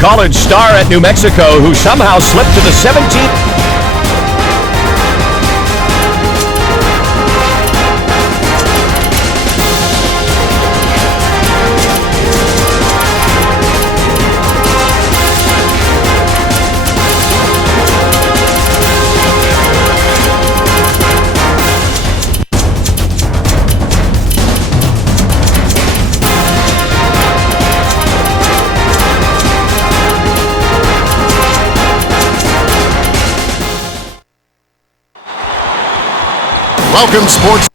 college star at New Mexico who somehow slipped to the 17th. Welcome, sports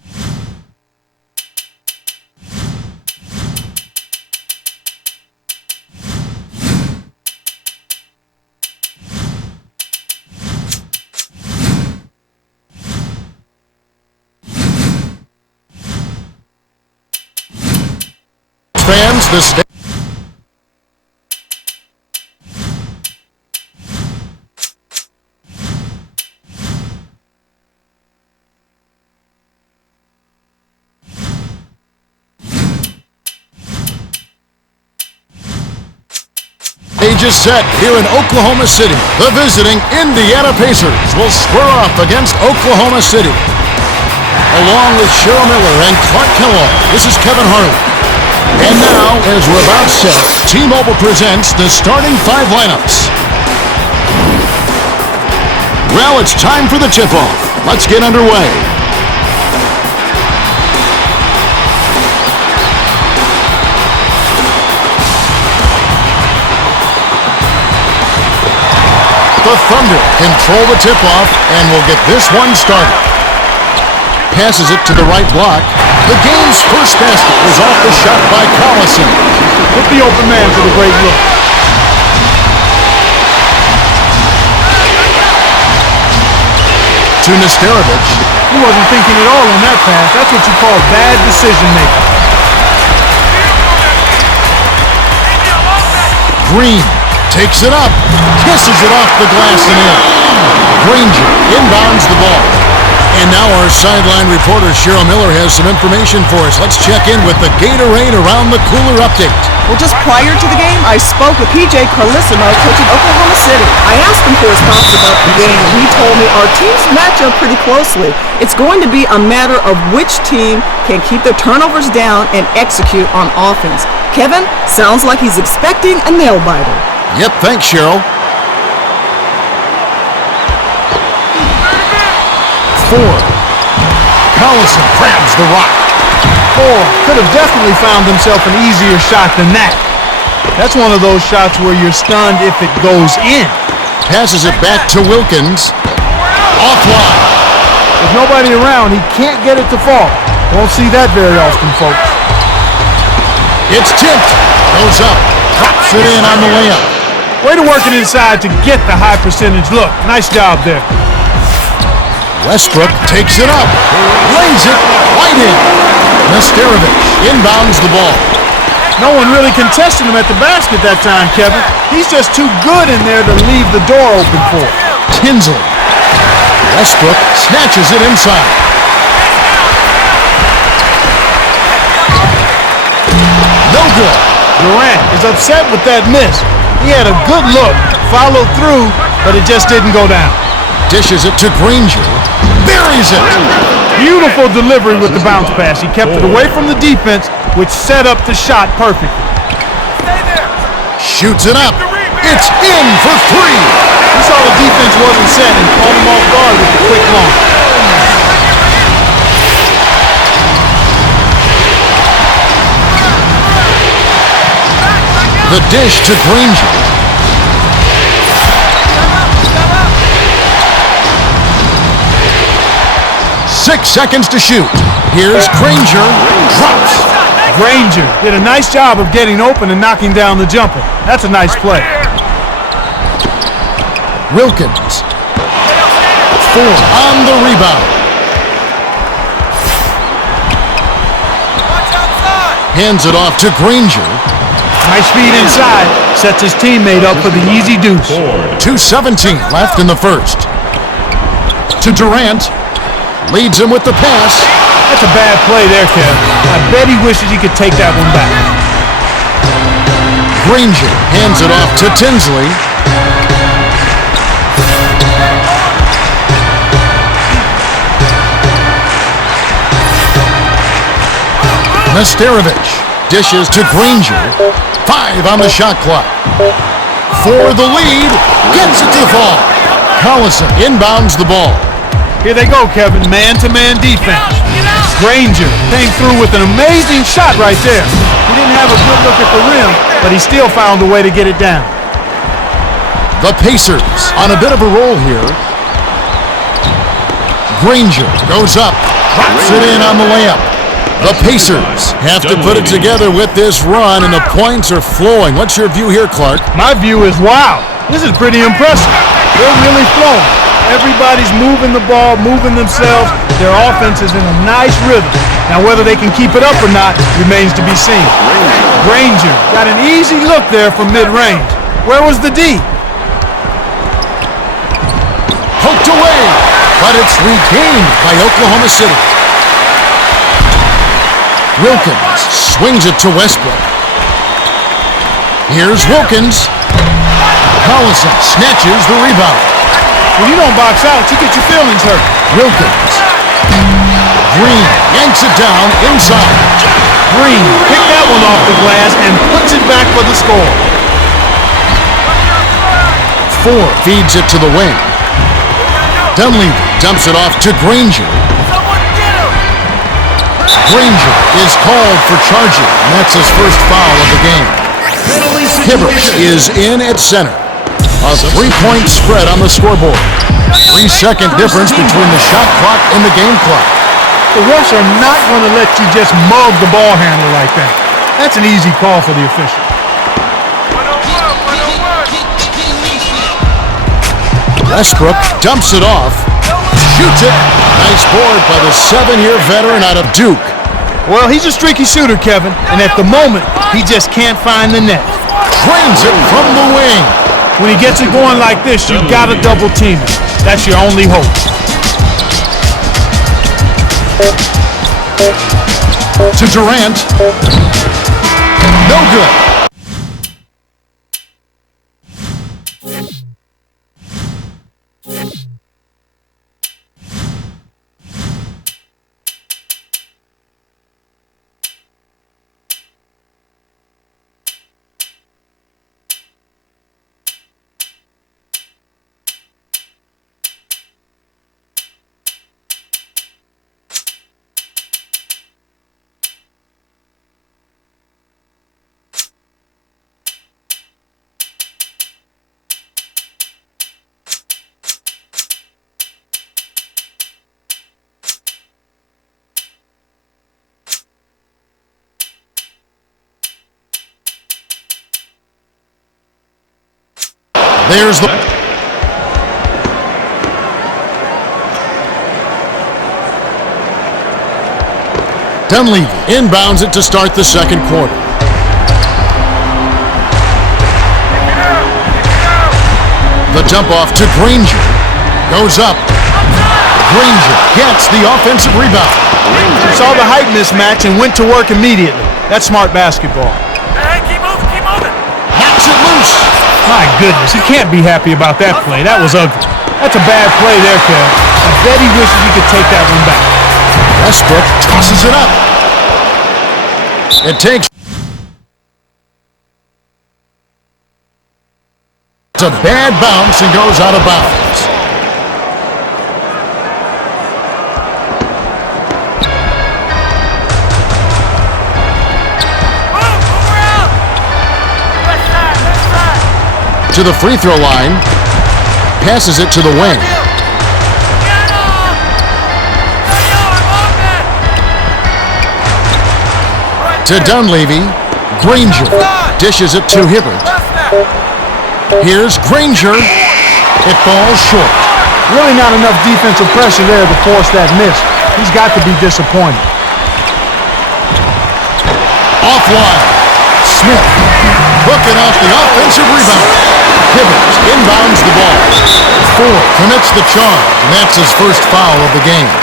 fans. The state. Stage is set here in Oklahoma City. The visiting Indiana Pacers will square off against Oklahoma City. Along with Cheryl Miller and Clark Kellogg, this is Kevin Harlan. And now, as we're about set, T-Mobile presents the starting five lineups. Well, it's time for the tip-off. Let's get underway. The Thunder control the tip-off and will get this one started. Passes it to the right block. The game's first basket was off the shot by Collison. Hit the open man for the great look. To Nesterovic. He wasn't thinking at all on that pass. That's what you call bad decision-making. Green takes it up, kisses it off the glass and in. Granger inbounds the ball. And now our sideline reporter Cheryl Miller has some information for us. Let's check in with the Gatorade Around the Cooler update. Well, just prior to the game, I spoke with PJ Carlissimo coaching Oklahoma City. I asked him for his thoughts about the game, and he told me our teams match up pretty closely. It's going to be a matter of which team can keep their turnovers down and execute on offense. Kevin, sounds like he's expecting a nail-biter. Yep, thanks, Cheryl. 4. Collison grabs the rock. 4. Could have definitely found himself an easier shot than that. That's one of those shots where you're stunned if it goes in. Passes it back to Wilkins. Offline. With nobody around, he can't get it to fall. Won't see that very often, folks. It's tipped. Goes up. Drops it in on the layup. Way to work it inside to get the high percentage look. Nice job there. Westbrook takes it up, lays it right in. Nesterovic inbounds the ball. No one really contested him at the basket that time, Kevin. He's just too good in there to leave the door open for. Tinsley. Westbrook snatches it inside. No good. Durant is upset with that miss. He had a good look, followed through, but it just didn't go down. Dishes it to Granger. Buries it. Beautiful delivery with the bounce pass. He kept it away from the defense, which set up the shot perfectly. Shoots it up. It's in for 3. He saw the defense wasn't set and caught him off guard with the quick launch. The dish to Granger. Six seconds to shoot. Here's Granger. Drops. Granger did a nice job of getting open and knocking down the jumper. That's a nice play. Wilkins. 4 on the rebound. Hands it off to Granger. Nice speed inside. Sets his teammate up for the easy deuce. 2:17 left in the first. To Durant. Leads him with the pass. That's a bad play there, Kev. I bet he wishes he could take that one back. Granger hands it off to Tinsley. Nesterovich dishes to Granger. 5 on the shot clock. For the lead, gets it to fall. Collison inbounds the ball. Here they go, Kevin. Man-to-man defense. Granger came through with an amazing shot right there. He didn't have a good look at the rim, but he still found a way to get it down. The Pacers on a bit of a roll here. Granger goes up, drops it in on the layup. The Pacers have to put it together with this run, and the points are flowing. What's your view here, Clark? My view is, wow, this is pretty impressive. They're really flowing. Everybody's moving the ball, moving themselves. Their offense is in a nice rhythm. Now, whether they can keep it up or not remains to be seen. Granger got an easy look there from mid-range. Where was the D? Poked away, but it's regained by Oklahoma City. Wilkins swings it to Westbrook. Here's Wilkins. Collison snatches the rebound. When you don't box out, you get your feelings hurt. Wilkins. Green yanks it down inside. Green picked that one off the glass and puts it back for the score. 4 feeds it to the wing. Dunleavy dumps it off to Granger. Granger is called for charging, and that's his first foul of the game. Hibbert is in at center. A 3-point spread on the scoreboard. 3-second difference between the shot clock and the game clock. The refs are not going to let you just mug the ball handler like that. That's an easy call for the official. Westbrook dumps it off. Shoots it. Nice board by the 7-year veteran out of Duke. Well, he's a streaky shooter, Kevin, and at the moment, he just can't find the net. Drains it from the wing. When he gets it going like this, you've got to double team it. That's your only hope. To Durant. No good. There's the... Dunleavy inbounds it to start the second quarter. The dump off to Granger. Goes up. Granger gets the offensive rebound. Saw the height mismatch and went to work immediately. That's smart basketball. Hey, keep moving, keep moving. Knocks it loose. My goodness, he can't be happy about that play. That was ugly. That's a bad play there, Kev. I bet he wishes he could take that one back. Westbrook tosses it up. It takes... It's a bad bounce and goes out of bounds. Move around. Left side. To the free throw line. Passes it to the wing. Get him. To Dunleavy. Granger dishes it to Hibbert. Here's Granger. It falls short. Really not enough defensive pressure there to force that miss. He's got to be disappointed. Offline. Smith hooking off the offensive rebound. Hibbert inbounds the ball. Ford commits the charge, and that's his first foul of the game.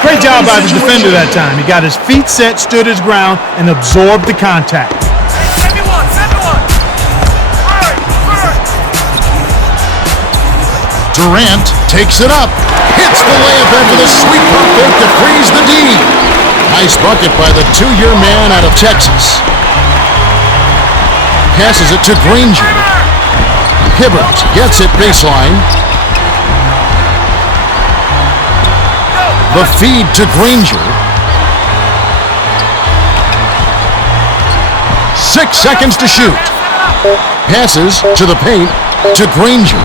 Great job by the defender that time. He got his feet set, stood his ground, and absorbed the contact. Hey, 7-1. Durant takes it up. Hits the layup in with a sweet pump fake to freeze the D. Nice bucket by the 2-year man out of Texas. Passes it to Granger. Hibbert gets it baseline. The feed to Granger. 6 seconds to shoot. Passes to the paint to Granger.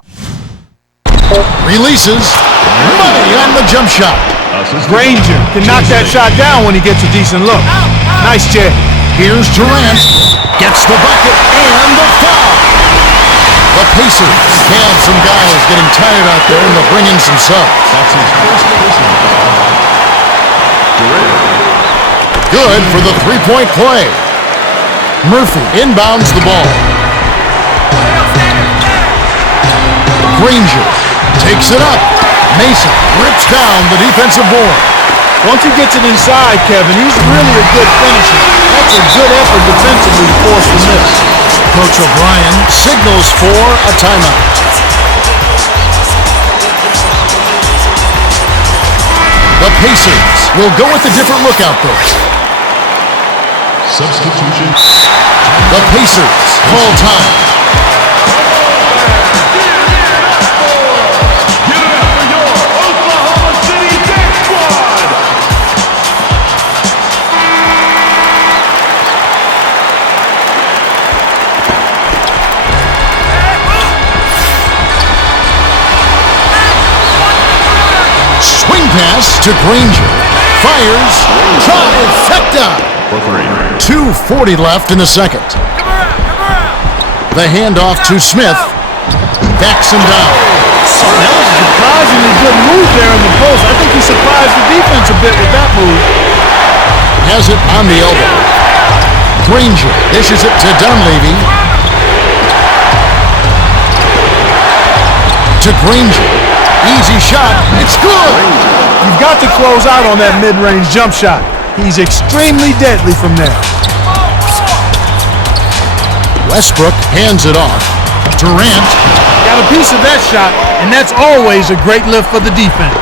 Releases. Money on the jump shot. Granger can knock that shot down when he gets a decent look. Nice check. Here's Durant. Gets the bucket and the foul. The Pacers have some guys getting tired out there, and they'll bring in some subs. That's his first personal foul. Good for the three-point play. Murphy inbounds the ball. Granger takes it up. Mason rips down the defensive board. Once he gets it inside, Kevin, he's really a good finisher. That's a good effort defensively to force the miss. Coach O'Brien signals for a timeout. The Pacers will go with a different look out there. Substitution. The Pacers call time. Give it up for your Oklahoma City Death Squad. Swing pass to Granger. Fires. Trifecta. 2:40 left in the second. The handoff to Smith. Backs him down. That was a surprisingly good move there in the post. I think he surprised the defense a bit with that move. Has it on the elbow. Granger dishes it to Dunleavy. To Granger. Easy shot. It's good. You've got to close out on that mid-range jump shot. He's extremely deadly from there. Westbrook hands it off. Durant. Got a piece of that shot, and that's always a great lift for the defense.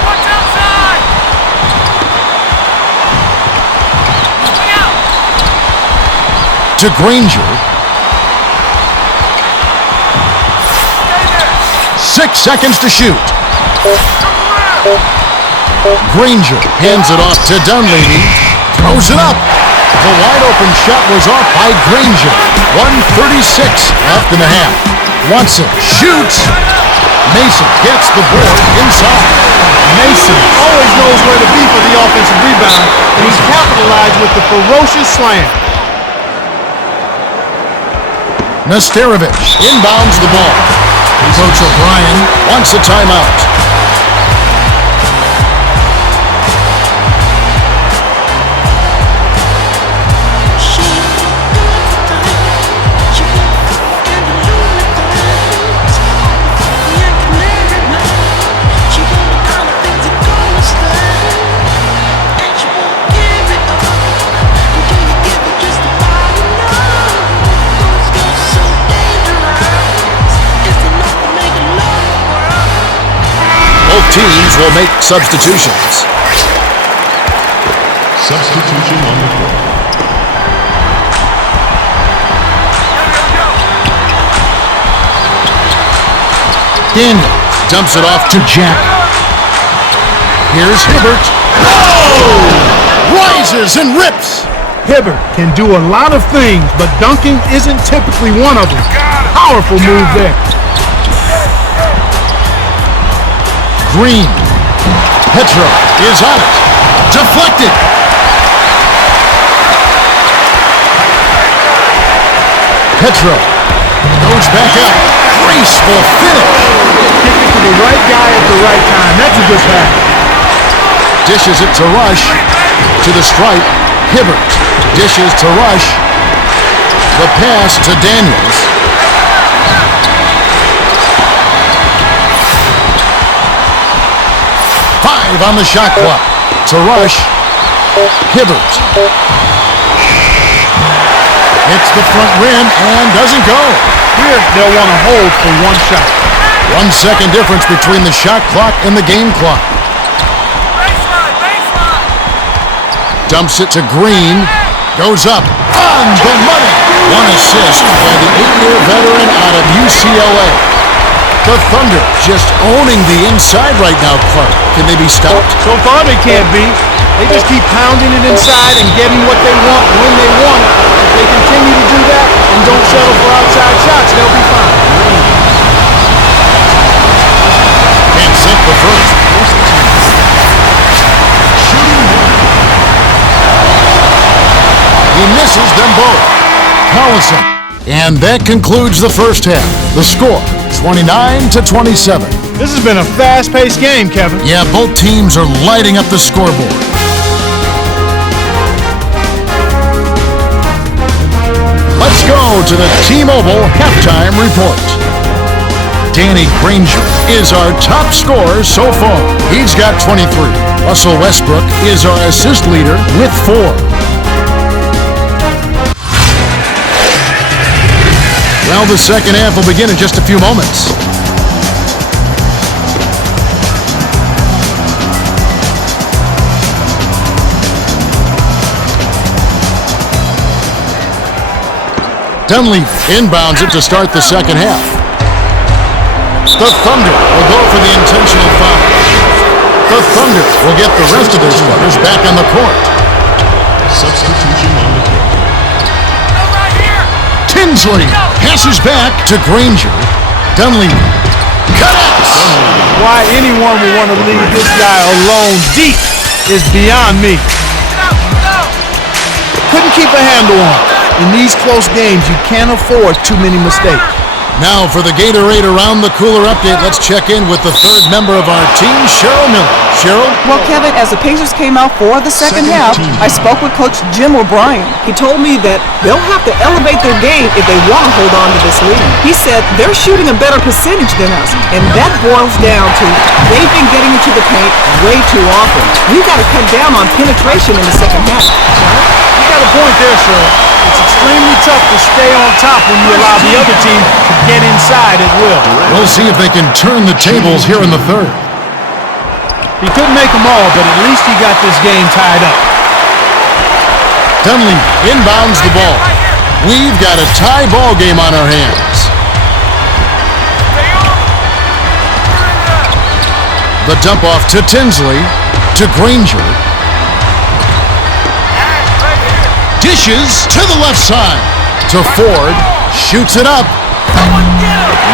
Watch outside! Swing out! To Granger. 6 seconds to shoot. Granger hands it off to Dunleavy. Throws it up. The wide open shot was off by Granger. 1:36 left in the half. Wants it. Shoots. Mason gets the board inside. Mason always knows where to be for the offensive rebound, and he's capitalized with the ferocious slam. Nesterovic inbounds the ball. Coach O'Brien wants a timeout. Teams will make substitutions. Substitution on the court. Daniel dumps it off to Jack. Here's Hibbert. Oh! Rises and rips. Hibbert can do a lot of things, but dunking isn't typically one of them. Powerful move there. Green. Petro is on it. Deflected. Petro goes back up. Graceful finish. Kick it to the right guy at the right time. That's a good pass. Dishes it to Rush. To the stripe. Hibbert dishes to Rush. The pass to Daniels. On the shot clock. To Rush. Hibbert. Hits the front rim and doesn't go. Here, they'll want to hold for one shot. 1 second difference between the shot clock and the game clock. Baseline, baseline. Dumps it to Green. Goes up. On the money. 1 assist by the 8-year veteran out of UCLA. The Thunder just owning the inside right now, Clark. Can they be stopped? So far they can't be. They just keep pounding it inside and getting what they want when they want it. If they continue to do that and don't settle for outside shots, they'll be fine. Can't sink the first. He misses them both. Collison. And that concludes the first half. The score, 29-27. This has been a fast-paced game, Kevin. Yeah, both teams are lighting up the scoreboard. Let's go to the T-Mobile halftime report. Danny Granger is our top scorer so far. He's got 23. Russell Westbrook is our assist leader with 4. Well, the second half will begin in just a few moments. Dunleavy inbounds it to start the second half. The Thunder will go for the intentional foul. The Thunder will get the rest of their starters back on the court. Substitution on the court. Tinsley passes back to Granger. Dunleavy connects. Why anyone would want to leave this guy alone deep is beyond me. Couldn't keep a handle on it. In these close games, you can't afford too many mistakes. Now for the Gatorade Around the Cooler update, let's check in with the third member of our team, Cheryl Miller. Cheryl? Well, Kevin, as the Pacers came out for the second half, I spoke with Coach Jim O'Brien. He told me that they'll have to elevate their game if they want to hold on to this lead. He said they're shooting a better percentage than us, and that boils down to they've been getting into the paint way too often. We've got to cut down on penetration in the second half. You got a point there, sir. It's extremely tough to stay on top when you allow the other team to get inside at will. We'll see if they can turn the tables here in the third. He couldn't make them all, but at least he got this game tied up. Dunleavy inbounds the ball. We've got a tie ball game on our hands. The dump off to Tinsley, to Granger. Dishes to the left side, to Ford, shoots it up,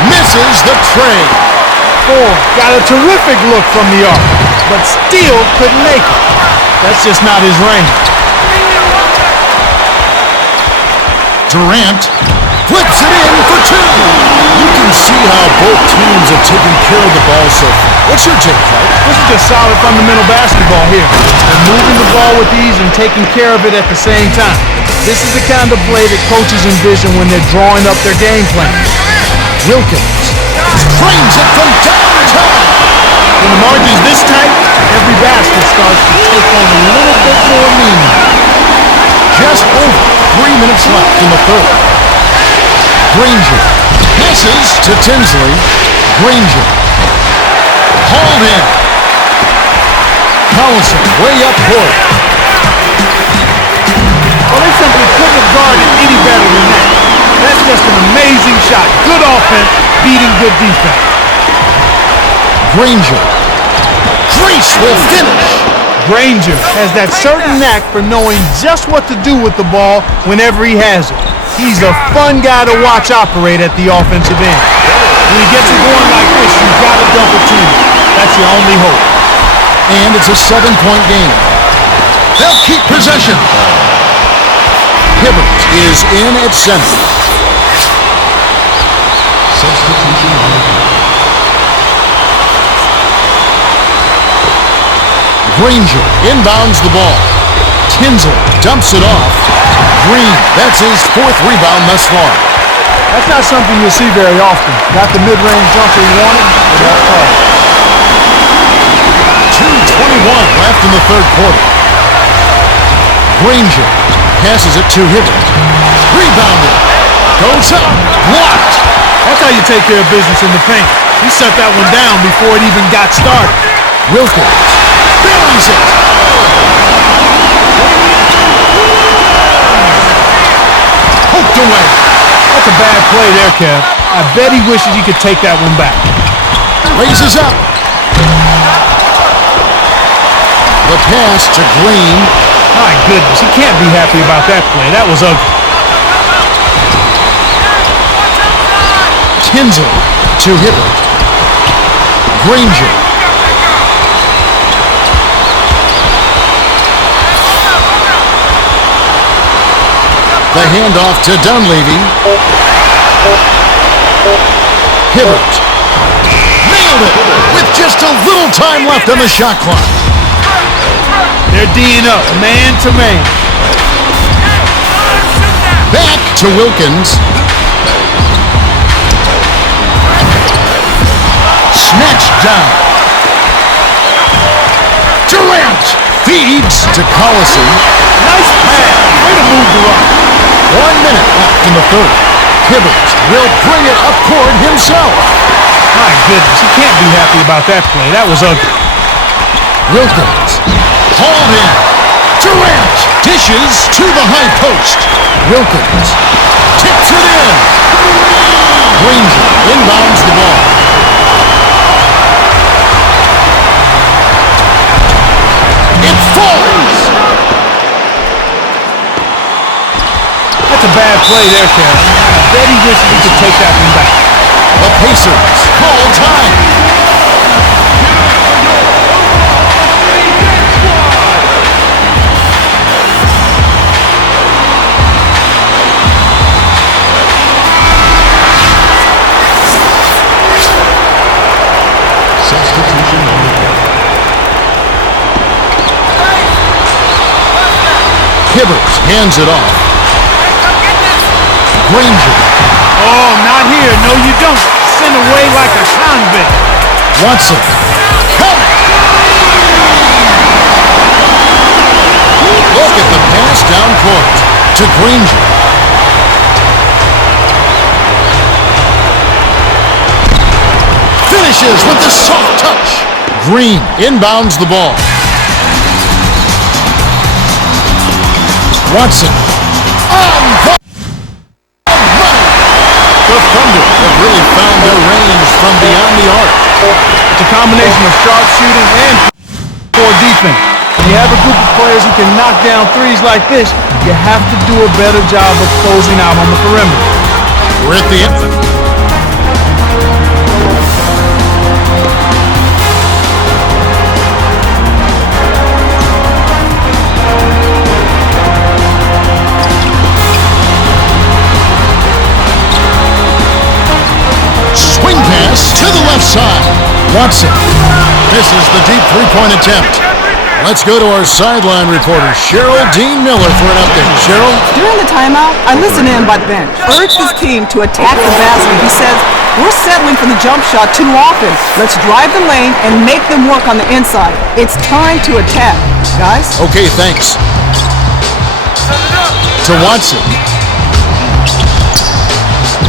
misses the tray. Ford got a terrific look from the arc, but still couldn't make it. That's just not his range. Durant flips it in for 2. You can see how both teams have taken care of the ball so far. What's your take, Clark? This is just solid fundamental basketball here. They're moving the ball with ease and taking care of it at the same time. This is the kind of play that coaches envision when they're drawing up their game plan. Wilkins frames it from downtown. When the margin's this tight, every basket starts to take on a little bit more meaning. Just over 3 minutes left in the third. Granger passes to Tinsley. Granger hauled in. Collison way up court. Well, they simply couldn't have guarded any better than that. That's just an amazing shot. Good offense, beating good defense. Granger. Crease will finish. Granger has that certain knack for knowing just what to do with the ball whenever he has it. He's a fun guy to watch operate at the offensive end. When he gets it going like this, you've got to dump it to him. That's your only hope. And it's a 7-point game. They'll keep possession. Hibbert is in at center. Substitution on the court. Granger inbounds the ball. Tinsley dumps it off. Green, that's his 4th rebound thus far. That's not something you'll see very often. Got the mid-range jumper he wanted, but not far. 2:21 left in the third quarter. Granger passes it to Hibbert. Rebounded. Goes up. Blocked. That's how you take care of business in the paint. He set that one down before it even got started. Wilkins buries it. Poked away. That's a bad play there, Kev. I bet he wishes he could take that one back. Raises up. The pass to Green. My goodness, he can't be happy about that play. That was ugly. Kinzel to Hibbert. Granger. The handoff to Dunleavy. Hibbert. Nailed it with just a little time left on the shot clock. They're D'ing up, man to man. Back to Wilkins. Snatched down. Durant feeds to Collison. Nice pass. Way to move the rock. 1 minute left in the third. Hibbert will bring it up court himself. My goodness, he can't be happy about that play. That was ugly. Wilkins hauled in. Durant dishes to the high post. Wilkins tips it in. Granger inbounds the ball. It falls. That's a bad play there, Kev. I bet he wishes he could take that one back. The Pacers call time. Substitution on the court. Hibbert hands it off. Granger. Oh, not here. No, you don't. Send away like a convict. Watson. Count it. Look at the pass down court to Granger. Finishes with the soft touch. Green inbounds the ball. Watson. On the money. The Thunder have really found their range from beyond the arc. It's a combination of sharp shooting and poor defense. When you have a group of players who can knock down threes like this, you have to do a better job of closing out on the perimeter. We're at the end. Swing pass to the left side. Watson misses the deep three-point attempt. Let's go to our sideline reporter, Cheryl Dean Miller, for an update. Cheryl? During the timeout, I listened in by the bench. Urged his team to attack the basket. He says, we're settling for the jump shot too often. Let's drive the lane and make them work on the inside. It's time to attack. Guys? Okay, thanks. To Watson.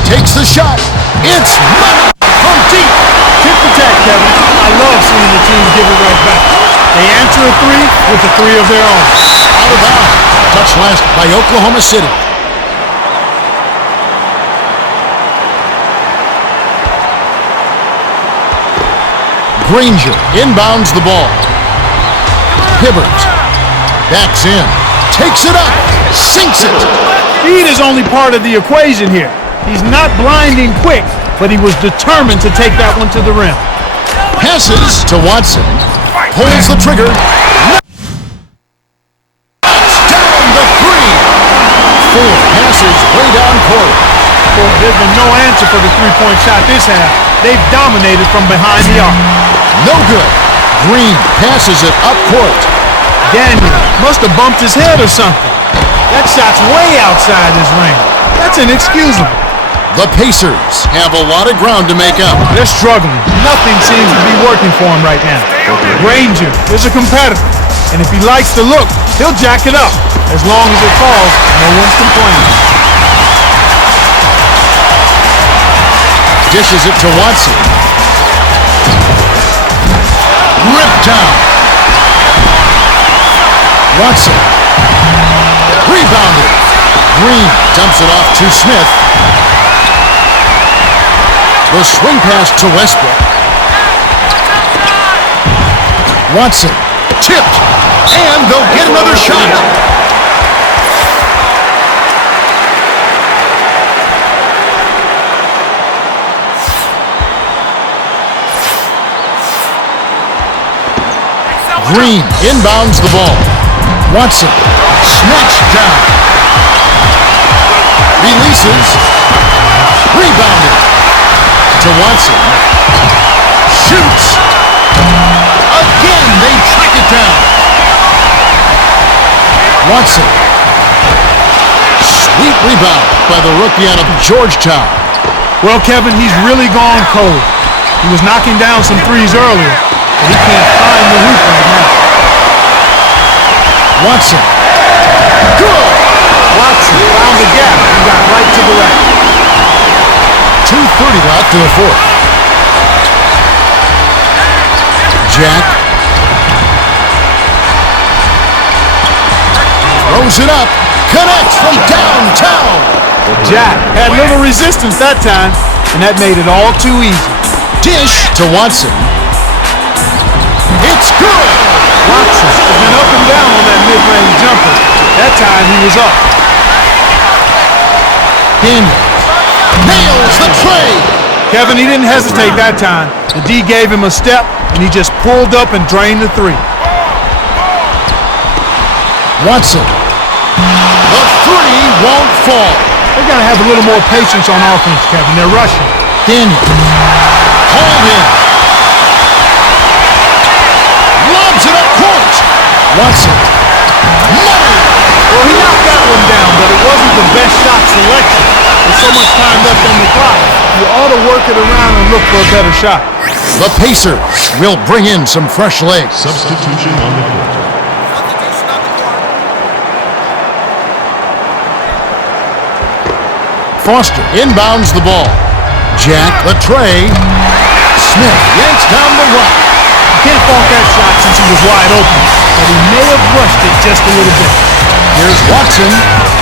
Takes the shot. It's money from deep. Tip the tag, Kevin. I love seeing the team give it right back. They answer a three with a three of their own. Out of bounds. Touch last by Oklahoma City. Granger inbounds the ball. Hibbert backs in. Takes it up. Sinks it. Speed is only part of the equation here. He's not blinding quick, but he was determined to take that one to the rim. Passes to Watson. Pulls the trigger. Knocks down the three. 4 passes way down court. Boy, there's been no answer for the three-point shot this half. They've dominated from behind the arc. No good. Green passes it up court. Daniel must have bumped his head or something. That shot's way outside his range. That's inexcusable. The Pacers have a lot of ground to make up. They're struggling. Nothing seems to be working for him right now. Granger is a competitor, and if he likes to look, he'll jack it up. As long as it falls, no one's complaining. Dishes it to Watson. Ripped down. Watson. Rebounded. Green dumps it off to Smith. The swing pass to Westbrook. Watson. Tipped. And they'll get another shot. Green inbounds the ball. Watson snatched down. Releases. Rebounded. To Watson. Shoots. Again, they track it down. Watson. Sweet rebound by the rookie out of Georgetown. Well, Kevin, he's really gone cold. He was knocking down some threes earlier, but he can't find the hoop right now. Watson. Good. Watson found the gap and got right to the rack. 2:30 left in the fourth. Jack. Throws it up. Connects from downtown. Jack had little resistance that time, and that made it all too easy. Dish to Watson. It's good. Watson has been up and down on that mid-range jumper. That time he was up. Daniels nails the tray. Kevin, he didn't hesitate that time. The D gave him a step, and he just pulled up and drained the three. Watson. The three won't fall. They got to have a little more patience on offense, Kevin. They're rushing. Daniels. Hold in. Lobs it up court. Watson. Money. Well, he knocked that one down, but it wasn't the best shot selection. There's so much time left on the clock. You ought to work it around and look for a better shot. The Pacers will bring in some fresh legs. Substitution on the court. Foster inbounds the ball. Jack, the tray. Smith yanks down the rock. You can't fault that shot since he was wide open, but he may have rushed it just a little bit. Here's Watson.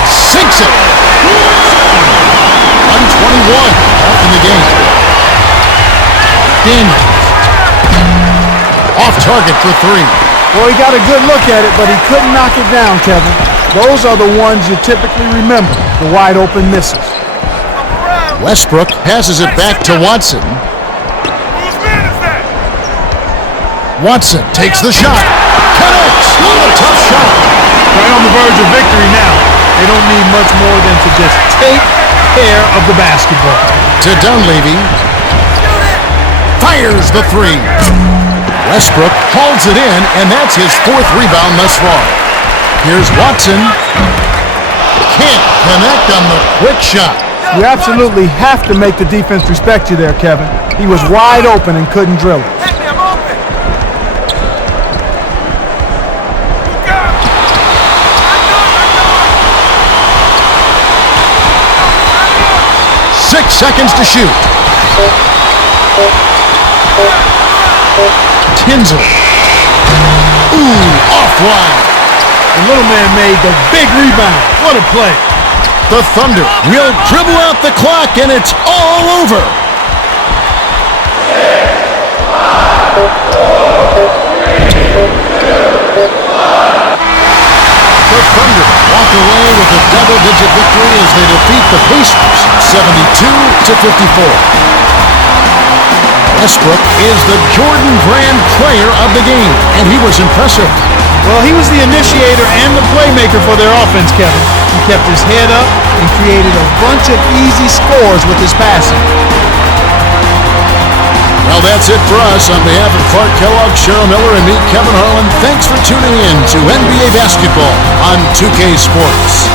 Sinks it. 121 left in the game. Daniels. Off target for three. Well, he got a good look at it, but he couldn't knock it down, Kevin. Those are the ones you typically remember, the wide open misses. Westbrook passes it back to Watson. Whose man is that? Watson takes the shot. Connects on a tough shot. Right on the verge of victory now. They don't need much more than to just take care of the basketball. To Dunleavy. Fires the three. Westbrook holds it in, and that's his fourth rebound thus far. Here's Watson. Can't connect on the quick shot. You absolutely have to make the defense respect you there, Kevin. He was wide open and couldn't drill it. Hit me, I'm open. 6 seconds to shoot. Tinsley. Ooh, offline. The little man made the big rebound. What a play. The Thunder will dribble out the clock, and it's all over. The Thunder walk away with a double-digit victory as they defeat the Pacers 72-54. Westbrook is the Jordan Brand player of the game, and he was impressive. Well, he was the initiator and the playmaker for their offense, Kevin. He kept his head up and created a bunch of easy scores with his passing. Well, that's it for us. On behalf of Clark Kellogg, Cheryl Miller, and me, Kevin Harlan, thanks for tuning in to NBA Basketball on 2K Sports.